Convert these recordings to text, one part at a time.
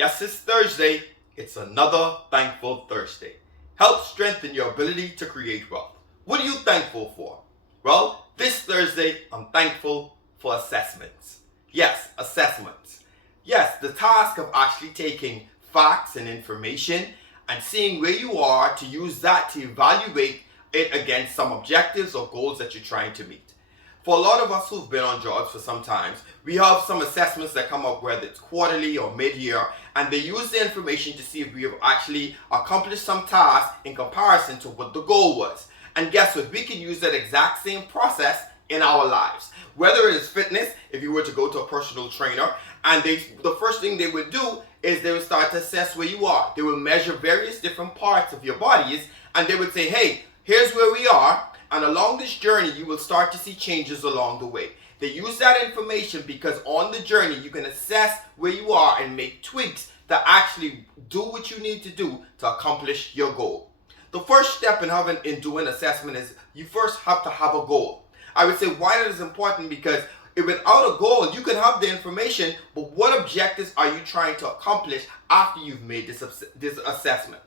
Yes, it's Thursday. It's another thankful Thursday. Help strengthen your ability to create wealth. What are you thankful for? Well, this Thursday, I'm thankful for assessments. Yes, assessments. Yes, the task of actually taking facts and information and seeing where you are to use that to evaluate it against some objectives or goals that you're trying to meet. For a lot of us who've been on jobs for some time, we have some assessments that come up, whether it's quarterly or mid-year, and they use the information to see if we have actually accomplished some task in comparison to what the goal was. And guess what? We can use that exact same process in our lives. Whether it is fitness, if you were to go to a personal trainer, and the first thing they would do is they would start to assess where you are. They would measure various different parts of your bodies, and they would say, hey, here's where we are. And along this journey, you will start to see changes along the way. They use that information because on the journey, you can assess where you are and make tweaks to actually do what you need to do to accomplish your goal. The first step in doing assessment is you first have to have a goal. I would say why that is important because without a goal, you can have the information, but what objectives are you trying to accomplish after you've made this assessment?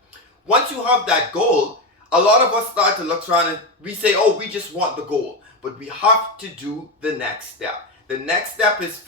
Once you have that goal, a lot of us start to look around and we say, oh, we just want the goal. But we have to do the next step. The next step is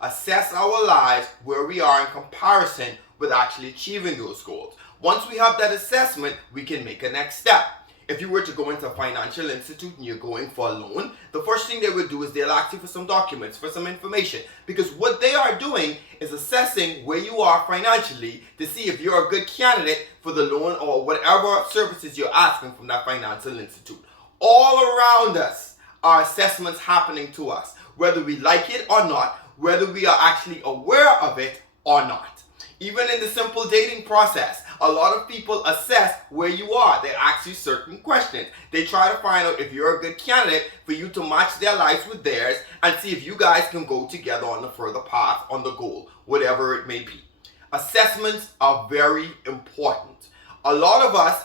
assess our lives where we are in comparison with actually achieving those goals. Once we have that assessment, we can make a next step. If you were to go into a financial institute and you're going for a loan, the first thing they would do is they'll ask you for some documents, for some information. Because what they are doing is assessing where you are financially to see if you're a good candidate for the loan or whatever services you're asking from that financial institute. All around us are assessments happening to us, whether we like it or not, whether we are actually aware of it or not. Even in the simple dating process, a lot of people assess where you are. They ask you certain questions. They try to find out if you're a good candidate for you to match their lives with theirs and see if you guys can go together on the further path, on the goal, whatever it may be. Assessments are very important. A lot of us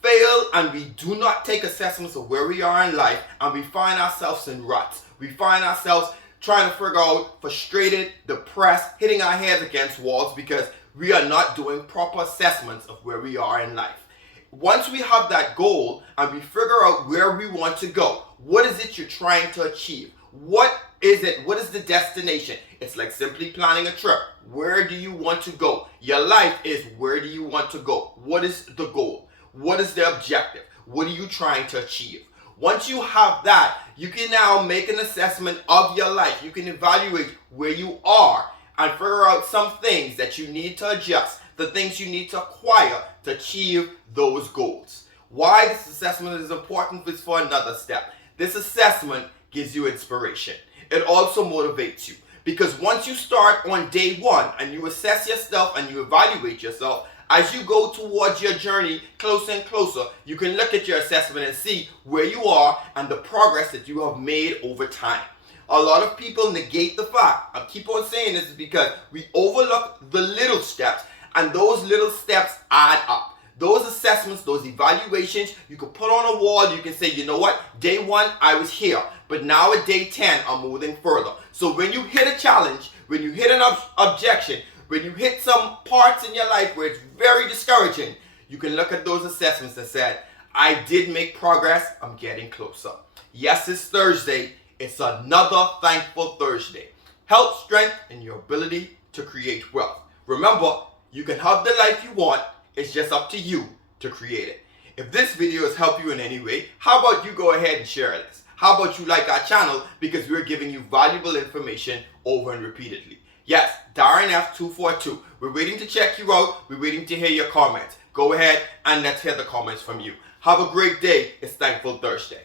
fail and we do not take assessments of where we are in life, and we find ourselves in ruts. We find ourselves trying to figure out, frustrated, depressed, hitting our heads against walls because we are not doing proper assessments of where we are in life. Once we have that goal and we figure out where we want to go, what is it you're trying to achieve? What is it? What is the destination? It's like simply planning a trip. Where do you want to go? Your life is where do you want to go? What is the goal? What is the objective? What are you trying to achieve? Once you have that, you can now make an assessment of your life. You can evaluate where you are and figure out some things that you need to adjust, the things you need to acquire to achieve those goals. Why this assessment is important is for another step. This assessment gives you inspiration. It also motivates you because once you start on day one and you assess yourself and you evaluate yourself, as you go towards your journey closer and closer, you can look at your assessment and see where you are and the progress that you have made over time. A lot of people negate the fact, I keep on saying this is because we overlook the little steps, and those little steps add up. Those assessments, those evaluations, you can put on a wall, you can say, you know what, day one, I was here, but now at day 10, I'm moving further. So when you hit a challenge, when you hit an objection, when you hit some parts in your life where it's very discouraging, you can look at those assessments and say, I did make progress, I'm getting closer. Yes, it's Thursday. It's another thankful Thursday. Help strengthen your ability to create wealth. Remember, you can have the life you want. It's just up to you to create it. If this video has helped you in any way, how about you go ahead and share this? How about you like our channel because we're giving you valuable information over and repeatedly. Yes, Darren F242. We're waiting to check you out. We're waiting to hear your comments. Go ahead and let's hear the comments from you. Have a great day. It's Thankful Thursday.